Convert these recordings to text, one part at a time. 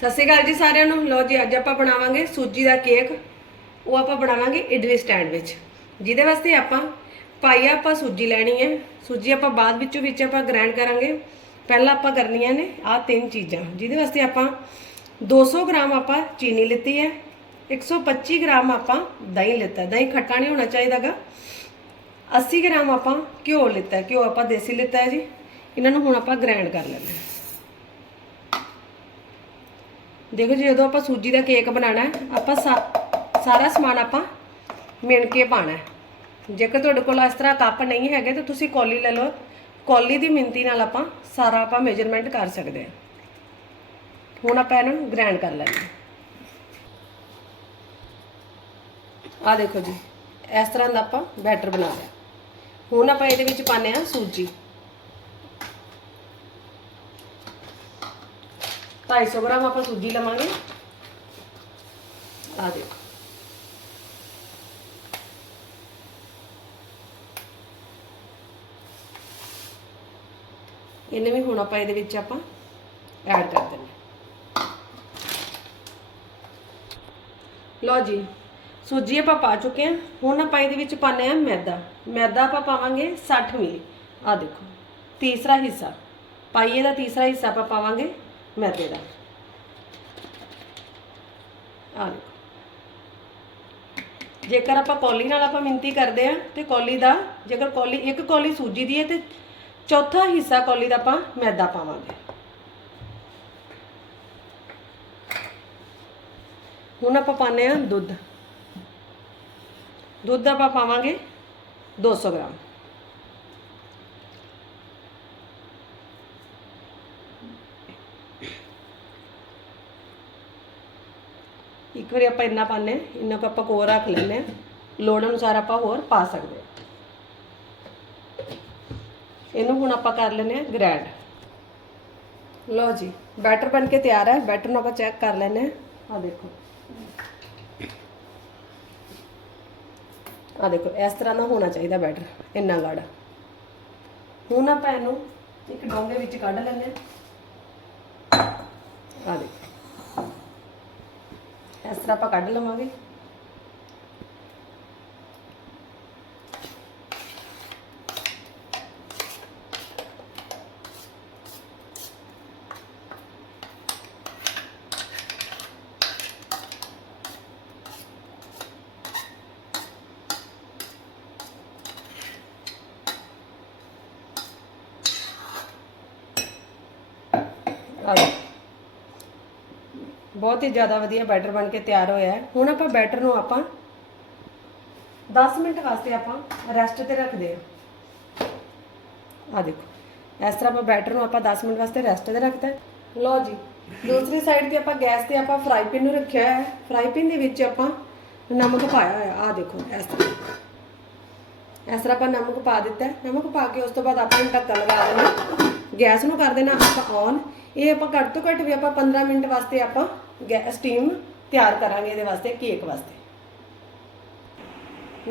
ਸਤਿ ਸ਼੍ਰੀ ਅਕਾਲ ਜੀ ਸਾਰਿਆਂ ਨੂੰ। ਲੋ ਜੀ, ਅੱਜ ਆਪਾਂ ਬਣਾਵਾਂਗੇ ਸੂਜੀ ਦਾ ਕੇਕ। ਉਹ ਆਪਾਂ ਬਣਾਵਾਂਗੇ ਇਡਲੀ ਸਟੈਂਡ ਵਿੱਚ, ਜਿਹਦੇ ਵਾਸਤੇ ਆਪਾਂ ਪਾਈਆ ਆਪਾਂ ਸੂਜੀ ਲੈਣੀ ਹੈ। ਸੂਜੀ ਆਪਾਂ ਬਾਅਦ ਵਿੱਚੋਂ ਵਿੱਚ ਆਪਾਂ ਗ੍ਰਾਈਂਡ ਕਰਾਂਗੇ। ਪਹਿਲਾਂ ਆਪਾਂ ਕਰਨੀਆਂ ਨੇ ਆਹ ਤਿੰਨ ਚੀਜ਼ਾਂ, ਜਿਹਦੇ ਵਾਸਤੇ ਆਪਾਂ 200 ਗ੍ਰਾਮ ਆਪਾਂ ਚੀਨੀ ਲਿੱਤੀ ਹੈ 125 ਗ੍ਰਾਮ ਆਪਾਂ ਦਹੀਂ ਲਿੱਤਾ। ਦਹੀਂ ਖੱਟਾ ਨਹੀਂ ਹੋਣਾ ਚਾਹੀਦਾਗਾ। 80 ਗ੍ਰਾਮ ਆਪਾਂ ਘਿਓ ਲਿੱਤਾ। ਘਿਓ ਆਪਾਂ ਦੇਸੀ ਲਿੱਤਾ ਹੈ ਜੀ। ਇਹਨਾਂ ਨੂੰ ਹੁਣ ਆਪਾਂ ਗ੍ਰਾਈਂਡ ਕਰ ਲੈਂਦੇ ਹਾਂ ਦੇਖੋ ਜੀ, ਜਦੋਂ ਆਪਾਂ ਸੂਜੀ ਦਾ ਕੇਕ ਬਣਾਉਣਾ ਆਪਾਂ ਸਾ- ਸਾਰਾ ਸਮਾਨ ਆਪਾਂ ਮਿਣ ਕੇ ਪਾਣਾ ਜੇਕਰ ਤੁਹਾਡੇ ਕੋਲ ਇਸ ਤਰ੍ਹਾਂ ਕੱਪ ਨਹੀਂ ਹੈਗੇ, ਤਾਂ ਤੁਸੀਂ ਕੌਲੀ ਲੈ ਲਓ। ਕੌਲੀ ਦੀ ਮਿੰਤੀ ਨਾਲ ਆਪਾਂ ਸਾਰਾ ਆਪਾਂ ਮੇਜਰਮੈਂਟ ਕਰ ਸਕਦੇ ਹਾਂ। ਹੁਣ ਆਪਾਂ ਇਹਨਾਂ ਨੂੰ ਗ੍ਰਾਈਂਡ ਕਰ ਲੈਂਦੇ ਆ ਦੇਖੋ ਜੀ, ਇਸ ਤਰ੍ਹਾਂ ਦਾ ਆਪਾਂ ਬੈਟਰ ਬਣਾ ਲਿਆ। ਹੁਣ ਆਪਾਂ ਇਹਦੇ ਵਿੱਚ ਪਾਣੇ ਆ ਸੂਜੀ। 250 ਗ੍ਰਾਮ ਆਪਾਂ ਸੂਜੀ ਲਵਾਂਗੇ। ਆ ਦੇਖੋ ਇਹਨੇ ਵੀ ਹੁਣ ਆਪਾਂ ਇਹਦੇ ਵਿੱਚ ਆਪਾਂ ਐਡ ਕਰ ਦਿੰਦੇ ਹਾਂ। ਲਓ ਜੀ, ਸੂਜੀ ਆਪਾਂ ਪਾ ਚੁੱਕੇ ਹਾਂ। ਹੁਣ ਆਪਾਂ ਇਹਦੇ ਵਿੱਚ ਪਾਣੇ ਆ ਮੈਦਾ। ਮੈਦਾ ਆਪਾਂ ਪਾਵਾਂਗੇ 60 ਮਿਲੀ। ਆ ਦੇਖੋ, ਤੀਸਰਾ ਹਿੱਸਾ। ਪਾਈਏ ਦਾ ਤੀਸਰਾ ਹਿੱਸਾ ਆਪਾਂ ਪਾਵਾਂਗੇ। ਮੈਦੇ ਦਾ ਆ ਦੇਖੋ ਜੇਕਰ ਆਪਾਂ ਕੌਲੀ ਨਾਲ ਆਪਾਂ ਮਿੰਤੀ ਕਰਦੇ ਆ ਤੇ ਕੌਲੀ ਦਾ ਜੇਕਰ ਕੌਲੀ ਇੱਕ ਕੌਲੀ ਸੂਜੀ ਦੀ ਹੈ ਤੇ ਚੌਥਾ ਹਿੱਸਾ ਕੌਲੀ ਦਾ ਆਪਾਂ ਮੈਦਾ ਪਾਵਾਂਗੇ ਹੁਣ ਆਪਾਂ ਪਾਣੇ ਆ ਦੁੱਧ ਦੁੱਧ ਆਪਾਂ ਪਾਵਾਂਗੇ 200 ਗ੍ਰਾਮ ਇੱਕ ਵਾਰੀ ਆਪਾਂ ਇੰਨਾ ਪਾਣੇ ਇੰਨਾ ਕੁ ਆਪਾਂ ਕੋਰ ਰੱਖ ਲੈਂਦੇ ਹਾਂ। ਲੋੜ ਅਨੁਸਾਰ ਆਪਾਂ ਹੋਰ ਪਾ ਸਕਦੇ ਇਹਨੂੰ ਹੁਣ ਆਪਾਂ ਕਰ ਲੈਂਦੇ ਹਾਂ ਗ੍ਰੈਂਡ। ਲਓ ਜੀ, ਬੈਟਰ ਬਣ ਕੇ ਤਿਆਰ ਹੈ। ਬੈਟਰ ਨੂੰ ਆਪਾਂ ਚੈੱਕ ਕਰ ਲੈਂਦੇ ਹਾਂ। ਆ ਦੇਖੋ। ਆ ਦੇਖੋ, ਇਸ ਤਰ੍ਹਾਂ ਦਾ ਹੋਣਾ ਚਾਹੀਦਾ ਬੈਟਰ, ਇੰਨਾ ਗਾੜਾ। ਹੁਣ ਆਪਾਂ ਇਹਨੂੰ ਇੱਕ ਡੋਂਗੇ ਵਿੱਚ ਕੱਢ ਲੈਂਦੇ ਹਾਂ। ਆ ਦੇਖੋ। ਇਸ ਤਰ੍ਹਾਂ ਆਪਾਂ ਕੱਢ ਲਵਾਂਗੇ ਆ ਲਓ ਬਹੁਤ ਹੀ ਜ਼ਿਆਦਾ ਵਧੀਆ ਬੈਟਰ ਬਣ ਕੇ ਤਿਆਰ ਹੋਇਆ ਹੈ। ਹੁਣ ਆਪਾਂ ਬੈਟਰ ਨੂੰ ਆਪਾਂ 10 ਮਿੰਟ ਵਾਸਤੇ ਆਪਾਂ ਰੈਸਟ ਤੇ ਰੱਖਦੇ ਹਾਂ। ਆ ਦੇਖੋ, ਇਸ ਤਰ੍ਹਾਂ ਆਪਾਂ ਬੈਟਰ ਨੂੰ ਆਪਾਂ 10 ਮਿੰਟ ਵਾਸਤੇ ਰੈਸਟ ਤੇ ਰੱਖਦੇ ਲਓ ਜੀ, ਦੂਸਰੀ ਸਾਈਡ ਤੇ ਆਪਾਂ ਗੈਸ ਤੇ ਆਪਾਂ ਫਰਾਈ ਪੈਨ ਨੂੰ ਰੱਖਿਆ ਹੋਇਆ ਹੈ। ਫਰਾਈ ਪੈਨ ਦੇ ਵਿੱਚ ਆਪਾਂ ਨਮਕ ਪਾਇਆ ਹੋਇਆ ਆ ਦੇਖੋ, ਇਸ ਤਰ੍ਹਾਂ। ਇਸ ਤਰ੍ਹਾਂ ਆਪਾਂ ਨਮਕ ਪਾ ਦਿੱਤਾ ਨਮਕ ਪਾ ਕੇ ਉਸ ਤੋਂ ਬਾਅਦ ਆਪਾਂ ਇਹਨੂੰ ਢੱਕਣ ਲਗਾ ਦੇਣਾ। ਗੈਸ ਨੂੰ ਕਰ ਦੇਣਾ ਆਪਾਂ ਔਨ ਇਹ ਆਪਾਂ ਘੱਟ ਤੋਂ ਘੱਟ ਵੀ ਆਪਾਂ 15 ਮਿੰਟ ਵਾਸਤੇ ਆਪਾਂ ਗੈਸ ਸਟੀਮ ਤਿਆਰ ਕਰਾਂਗੇ ਇਹਦੇ ਵਾਸਤੇ ਕੇਕ ਵਾਸਤੇ।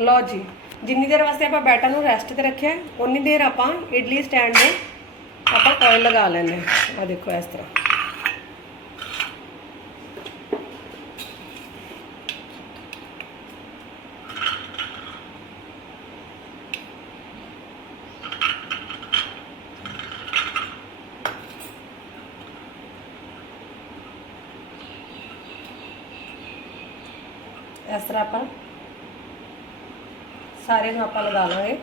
ਲਓ ਜੀ, ਜਿੰਨੀ ਦੇਰ ਵਾਸਤੇ ਆਪਾਂ ਬੈਟਰ ਨੂੰ ਰੈਸਟ ਤੇ ਰੱਖਿਆ ਉਨੀ ਦੇਰ ਆਪਾਂ ਇਡਲੀ ਸਟੈਂਡ ਨੂੰ ਆਪਾਂ ਕੋਇਲ ਲਗਾ ਲੈਂਦੇ ਹਾਂ। ਆ ਦੇਖੋ ਇਸ ਤਰ੍ਹਾਂ। ਇਸ ਤਰ੍ਹਾਂ ਆਪਾਂ ਸਾਰੇ ਨੂੰ ਆਪਾਂ ਲਗਾ ਲਾਂਗੇ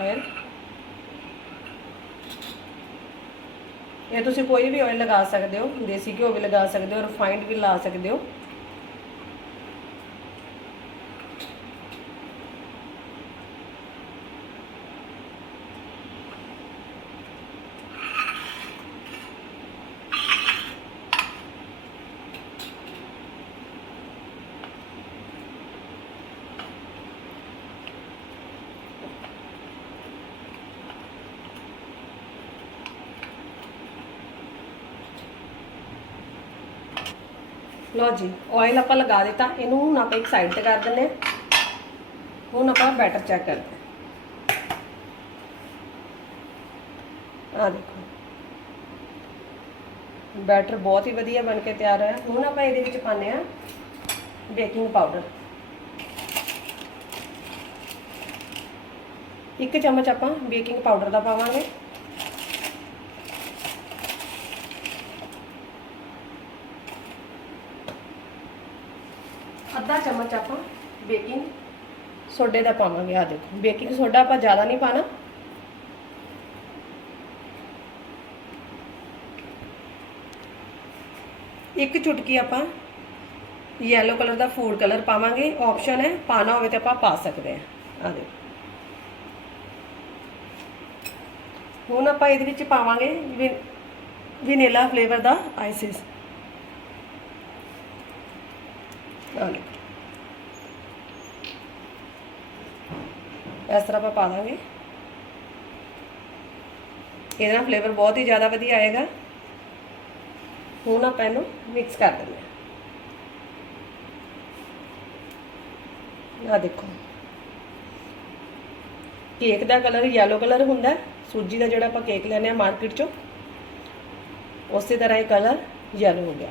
ਆਇਲ ਇਹ ਤੁਸੀਂ ਕੋਈ ਵੀ ਆਇਲ ਲਗਾ ਸਕਦੇ ਹੋ, ਦੇਸੀ ਘਿਓ ਵੀ ਲਗਾ ਸਕਦੇ ਹੋ ਰਿਫਾਈਨਡ ਵੀ ਲਾ ਸਕਦੇ ਹੋ। ਲਓ ਜੀ ਆਇਲ ਆਪਾਂ ਲਗਾ ਦਿੱਤਾ, ਇਹਨੂੰ ਹੁਣ ਆਪਾਂ ਇੱਕ ਸਾਈਡ ਤੇ ਕਰ ਦਿੰਦੇ ਹਾਂ। ਹੁਣ ਆਪਾਂ ਬੈਟਰ ਚੈੱਕ ਕਰਦੇ ਹਾਂ। ਆ ਦੇਖੋ। ਬੈਟਰ ਬਹੁਤ ਹੀ ਵਧੀਆ ਬਣ ਕੇ ਤਿਆਰ ਹੋਇਆ। ਹੁਣ ਆਪਾਂ ਇਹਦੇ ਵਿੱਚ ਪਾਉਂਦੇ ਆ ਬੇਕਿੰਗ ਪਾਊਡਰ ਇੱਕ ਚਮਚ ਆਪਾਂ ਬੇਕਿੰਗ ਪਾਊਡਰ ਦਾ ਪਾਵਾਂਗੇ ਅੱਧਾ ਚਮਚ ਆਪਾਂ ਬੇਕਿੰਗ ਸੋਡੇ ਦਾ ਪਾਵਾਂਗੇ ਆ ਦੇਖੋ। ਬੇਕਿੰਗ ਸੋਡਾ ਆਪਾਂ ਜ਼ਿਆਦਾ ਨਹੀਂ ਪਾਣਾ। ਇੱਕ ਚੁਟਕੀ ਆਪਾਂ ਯੈਲੋ ਕਲਰ ਦਾ ਫੂਡ ਕਲਰ ਪਾਵਾਂਗੇ। ਆਪਸ਼ਨ ਹੈ, ਪਾਣਾ ਹੋਵੇ ਤੇ ਆਪਾਂ ਪਾ ਸਕਦੇ ਆ ਆ ਦੇਖੋ। ਹੁਣ ਆਪਾਂ ਇਹਦੇ ਵਿੱਚ ਪਾਵਾਂਗੇ ਵਿਨੀਲਾ ਫਲੇਵਰ ਦਾ ਆਈਸਿਸ ਆ ਲਓ ਇਸ ਤਰ੍ਹਾਂ ਆਪਾਂ ਪਾ ਦਾਂਗੇ। ਇਹਦੇ ਨਾਲ ਫਲੇਵਰ ਬਹੁਤ ਹੀ ਜ਼ਿਆਦਾ ਵਧੀਆ ਆਏਗਾ। ਹੁਣ ਆਪਾਂ ਇਹਨੂੰ ਮਿਕਸ ਕਰ ਦਿੰਦੇ ਹਾਂ। ਆ ਦੇਖੋ। ਕੇਕ ਦਾ ਕਲਰ ਯੈਲੋ ਕਲਰ ਹੁੰਦਾ ਸੂਜੀ ਦਾ ਜਿਹੜਾ ਆਪਾਂ ਕੇਕ ਲੈਨੇ ਆ ਮਾਰਕੀਟ ਚੋਂ, ਉਸੇ ਤਰ੍ਹਾਂ ਇਹ ਕਲਰ ਯੈਲੋ ਹੋ ਗਿਆ।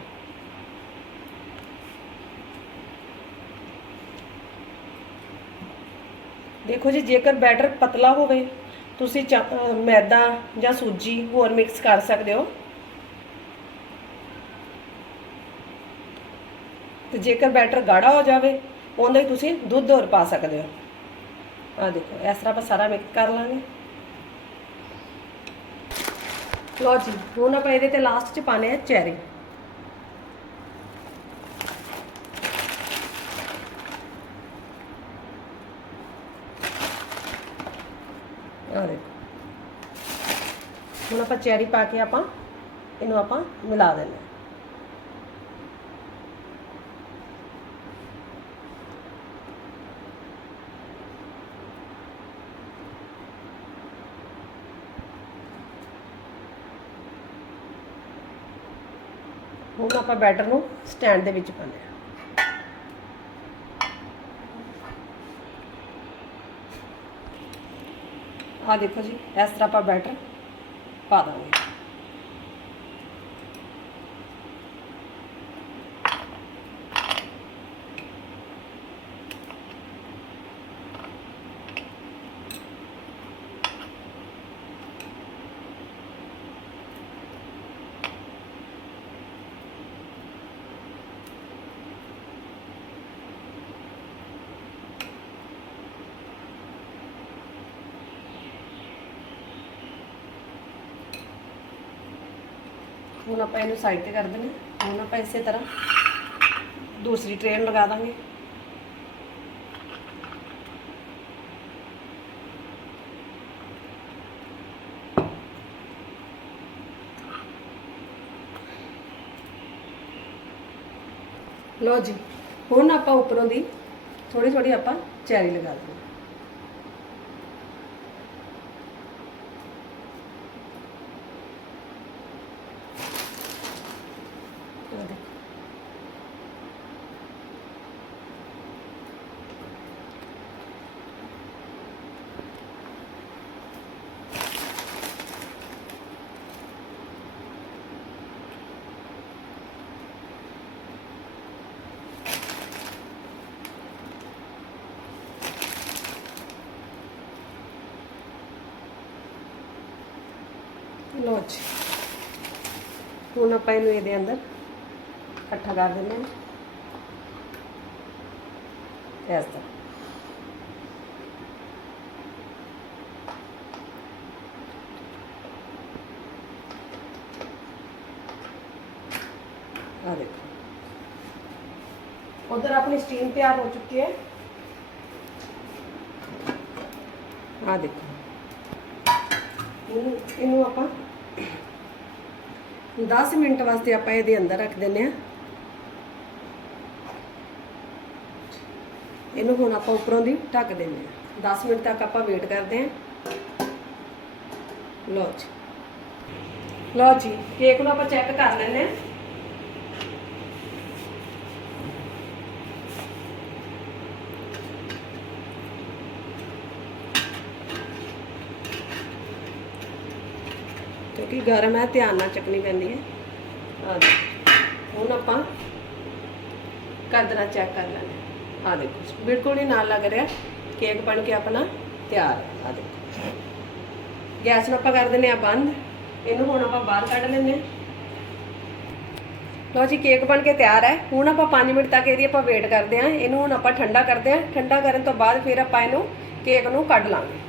ਦੇਖੋ ਜੀ, ਜੇਕਰ ਬੈਟਰ ਪਤਲਾ ਹੋਵੇ, ਤੁਸੀਂ ਚਾ- ਮੈਦਾ ਜਾਂ ਸੂਜੀ ਹੋਰ ਮਿਕਸ ਕਰ ਸਕਦੇ ਹੋ। ਤੇ ਜੇਕਰ ਬੈਟਰ ਗਾੜਾ ਹੋ ਜਾਵੇ, ਉਹਦੇ ਵਿੱਚ ਤੁਸੀਂ ਦੁੱਧ ਹੋਰ ਪਾ ਸਕਦੇ ਹੋ। ਆ ਦੇਖੋ, ਇਸ ਤਰ੍ਹਾਂ ਆਪਾਂ ਸਾਰਾ ਮਿਕਸ ਕਰ ਲਾਂਗੇ। ਲਓ ਜੀ, ਹੁਣ ਆਪਾਂ ਇਹਦੇ ਤੇ ਲਾਸਟ ਚ ਪਾਣੇ ਆ ਚੈਰੀ ਆ ਦੇਖੋ ਹੁਣ ਆਪਾਂ ਚੈਰੀ ਪਾ ਕੇ ਆਪਾਂ ਇਹਨੂੰ ਆਪਾਂ ਮਿਲਾ ਦਿੰਦੇ ਹਾਂ। ਹੁਣ ਆਪਾਂ ਬੈਟਰ ਨੂੰ ਸਟੈਂਡ ਦੇ ਵਿੱਚ ਪਾਉਂਦੇ ਹਾਂ। ਆ ਦੇਖੋ ਜੀ, ਇਸ ਤਰ੍ਹਾਂ ਆਪਾਂ ਬੈਟਰ ਪਾ ਹੁਣ ਆਪਾਂ ਇਹਨੂੰ ਸਾਈਡ ਤੇ ਕਰ ਦਿੰਦੇ ਹਾਂ। ਹੁਣ ਆਪਾਂ ਇਸੇ ਤਰ੍ਹਾਂ ਦੂਸਰੀ ਟ੍ਰੇਨ ਲਗਾ ਦਾਂਗੇ। ਲਓ ਜੀ, ਹੁਣ ਆਪਾਂ ਉੱਪਰੋਂ ਦੀ ਥੋੜੀ ਥੋੜੀ ਆਪਾਂ ਚੈਰੀ ਲਗਾ ਦਿੰਦੇ ਹਾਂ ਆਹ ਦੇਖੋ ਲੋ ਜੀ। ਹੁਣ ਆਪਾਂ ਇਹਨੂੰ ਇਹਦੇ ਅੰਦਰ ਇਕੱਠਾ ਕਰ ਦਿੰਦੇ ਹਾਂ। ਇਸ ਤਰ੍ਹਾਂ। ਆ ਦੇਖੋ। ਉਧਰ ਆਪਣੀ ਸਟੀਮ ਤਿਆਰ ਹੋ ਚੁੱਕੀ ਹੈ। ਆ ਦੇਖੋ। ਇਹਨੂੰ ਇਹਨੂੰ ਆਪਾਂ 10 ਮਿੰਟ ਵਾਸਤੇ ਆਪਾਂ ਇਹਦੇ ਅੰਦਰ ਰੱਖ ਦਿੰਨੇ ਆ ਇਹਨੂੰ ਹੁਣ ਆਪਾਂ ਉੱਪਰੋਂ ਦੀ ਢੱਕ ਦਿੰਨੇ ਆ 10 ਮਿੰਟ ਤੱਕ ਆਪਾਂ ਵੇਟ ਕਰਦੇ ਆ ਲਓ ਜੀ। ਲਓ ਜੀ ਕੇਕ ਨੂੰ ਆਪਾਂ ਚੈੱਕ ਕਰ ਲੈਂਦੇ ਆ ਕਿਉਂਕਿ ਗਰਮ ਹੈ, ਧਿਆਨ ਨਾਲ ਚੱਕਣੀ ਪੈਂਦੀ ਹੈ। ਆ ਹੁਣ ਆਪਾਂ ਕਰ ਦੇਣਾ ਚੈੱਕ ਕਰ ਲੈਣਾ ਆ ਦੇਖੋ, ਬਿਲਕੁਲ ਹੀ ਨਾਲ ਲੱਗ ਰਿਹਾ। ਕੇਕ ਬਣ ਕੇ ਆਪਣਾ ਤਿਆਰ ਆ ਦੇਖੋ। ਗੈਸ ਨੂੰ ਆਪਾਂ ਕਰ ਦਿੰਦੇ ਆ ਬੰਦ। ਇਹਨੂੰ ਹੁਣ ਆਪਾਂ ਬਾਹਰ ਕੱਢ ਲੈਂਦੇ ਹਾਂ। ਜੀ, ਕੇਕ ਬਣ ਕੇ ਤਿਆਰ ਹੈ। ਹੁਣ ਆਪਾਂ 5 ਮਿੰਟ ਤੱਕ ਇਹਦੀ ਆਪਾਂ ਵੇਟ ਕਰਦੇ ਹਾਂ। ਇਹਨੂੰ ਹੁਣ ਆਪਾਂ ਠੰਡਾ ਕਰਦੇ ਹਾਂ। ਠੰਡਾ ਕਰਨ ਤੋਂ ਬਾਅਦ ਫਿਰ ਆਪਾਂ ਇਹਨੂੰ ਕੇਕ ਨੂੰ ਕੱਢ ਲਾਂਗੇ।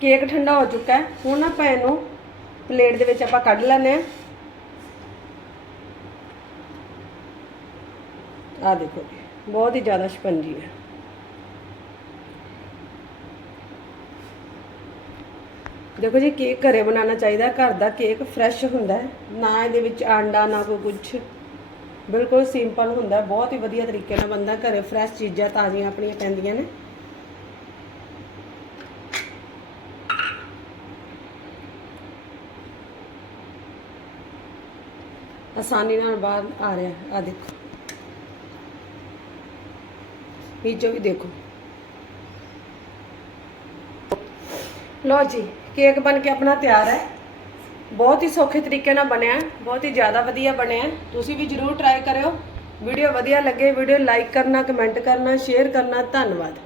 ਕੇਕ ਠੰਡਾ ਹੋ ਚੁੱਕਾ ਹੈ। ਹੁਣ ਆਪਾਂ ਇਹਨੂੰ ਪਲੇਟ ਦੇ ਵਿੱਚ ਆਪਾਂ ਕੱਢ ਲੈਂਦੇ ਹਾਂ। ਆ ਦੇਖੋ ਜੀ, ਬਹੁਤ ਹੀ ਜ਼ਿਆਦਾ ਸਪੰਜੀ ਹੈ। ਦੇਖੋ ਜੀ ਕੇਕ ਘਰੇ ਬਣਾਉਣਾ ਚਾਹੀਦਾ ਘਰ ਦਾ ਕੇਕ ਫਰੈਸ਼ ਹੁੰਦਾ ਹੈ। ਨਾ ਇਹਦੇ ਵਿੱਚ ਆਂਡਾ ਨਾ ਕੋਈ ਕੁਝ ਬਿਲਕੁਲ ਸਿੰਪਲ ਹੁੰਦਾ ਬਹੁਤ ਹੀ ਵਧੀਆ ਤਰੀਕੇ ਨਾਲ ਬੰਦਾ ਘਰੇ ਫਰੈਸ਼ ਚੀਜ਼ਾਂ ਤਾਜ਼ੀਆਂ ਆਪਣੀਆਂ ਪੈਂਦੀਆਂ ਨੇ। ਆਸਾਨੀ ਨਾਲ ਬਾਹਰ ਆ ਰਿਹਾ ਆ ਦੇਖੋ। ਨੀਚੇ ਵੀ ਦੇਖੋ। ਲੋ ਜੀ, ਕੇਕ ਬਣ ਕੇ ਆਪਣਾ ਤਿਆਰ ਹੈ। ਬਹੁਤ ਹੀ ਸੌਖੇ ਤਰੀਕੇ ਨਾਲ ਬਣਿਆ ਬਹੁਤ ਹੀ ਜ਼ਿਆਦਾ ਵਧੀਆ ਬਣਿਆ ਤੁਸੀਂ ਵੀ ਜਰੂਰ ਟਰਾਈ ਕਰਿਓ। ਵੀਡੀਓ ਵਧੀਆ ਲੱਗੇ, ਵੀਡੀਓ ਲਾਈਕ ਕਰਨਾ ਕਮੈਂਟ ਕਰਨਾ ਸ਼ੇਅਰ ਕਰਨਾ। ਧੰਨਵਾਦ।